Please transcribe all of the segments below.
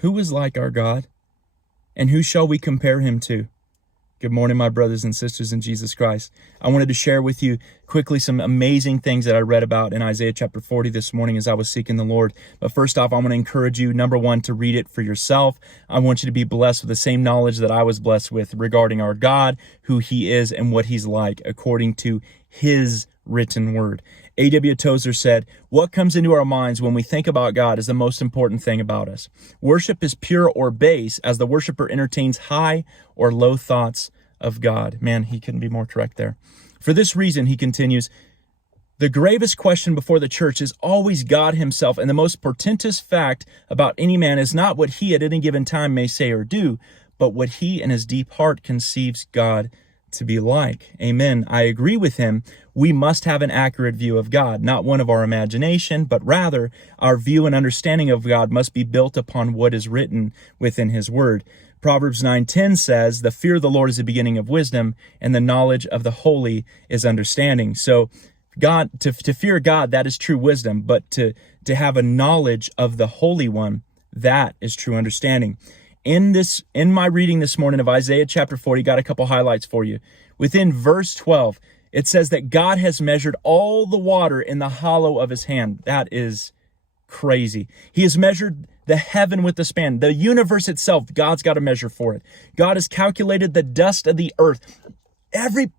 Who is like our God? And who shall we compare him to? Good morning, my brothers and sisters in Jesus Christ. I wanted to share with you quickly some amazing things that I read about in Isaiah chapter 40 this morning as I was seeking the Lord. But first off, I want to encourage you, number one, to read it for yourself. I want you to be blessed with the same knowledge that I was blessed with regarding our God, who he is, and what he's like, according to his written word. A.W. Tozer said, "What comes into our minds when we think about God is the most important thing about us. Worship is pure or base as the worshiper entertains high or low thoughts of God." Man, he couldn't be more correct there. For this reason, he continues, the gravest question before the church is always God himself, and the most portentous fact about any man is not what he at any given time may say or do, but what he in his deep heart conceives God to be like. Amen. I agree with him. We must have an accurate view of God, not one of our imagination, but rather our view and understanding of God must be built upon what is written within his word. Proverbs 9:10 says, "The fear of the Lord is the beginning of wisdom, and the knowledge of the holy is understanding." So God, to fear God, that is true wisdom, but to have a knowledge of the Holy One, that is true understanding. In my reading this morning of Isaiah chapter 40, got a couple highlights for you. Within verse 12, it says that God has measured all the water in the hollow of his hand. That is crazy. He has measured the heaven with the span. The universe itself, God's got a measure for it. God has calculated the dust of the earth. Every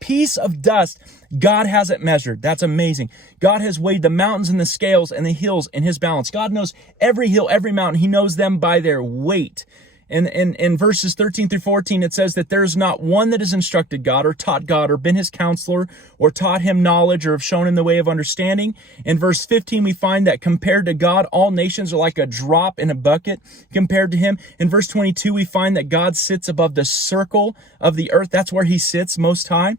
piece of dust, God has it measured. That's amazing. God has weighed the mountains in the scales and the hills in his balance. God knows every hill, every mountain. He knows them by their weight. And in verses 13 through 14, it says that there's not one that has instructed God or taught God or been his counselor or taught him knowledge or have shown him the way of understanding. In verse 15, we find that compared to God, all nations are like a drop in a bucket compared to him. In verse 22, we find that God sits above the circle of the earth. That's where he sits most high.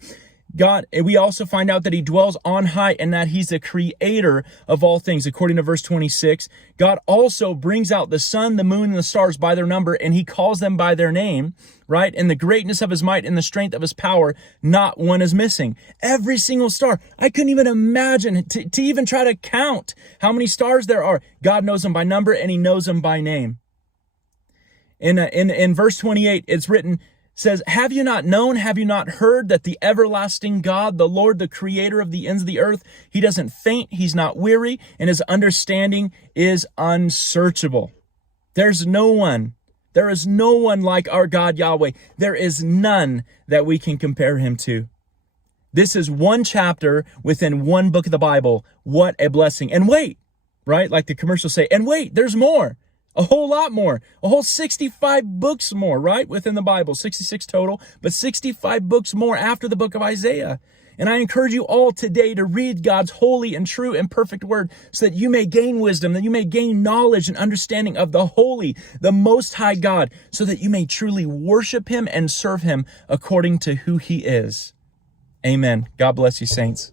We also find out that he dwells on high and that he's the creator of all things. According to verse 26, God also brings out the sun, the moon, and the stars by their number, and he calls them by their name, right? In the greatness of his might and the strength of his power, not one is missing. Every single star. I couldn't even imagine to even try to count how many stars there are. God knows them by number and he knows them by name. In verse 28, it's written, says, "Have you not known, have you not heard that the everlasting God, the Lord, the creator of the ends of the earth, he doesn't faint, he's not weary, and his understanding is unsearchable." There is no one like our God Yahweh. There is none that we can compare him to. This is one chapter within one book of the Bible. What a blessing. And wait, right? Like the commercials say, and wait, there's more. A whole lot more, a whole 65 books more, right? Within the Bible, 66 total, but 65 books more after the book of Isaiah. And I encourage you all today to read God's holy and true and perfect word so that you may gain wisdom, that you may gain knowledge and understanding of the holy, the most high God, so that you may truly worship him and serve him according to who he is. Amen. God bless you, saints.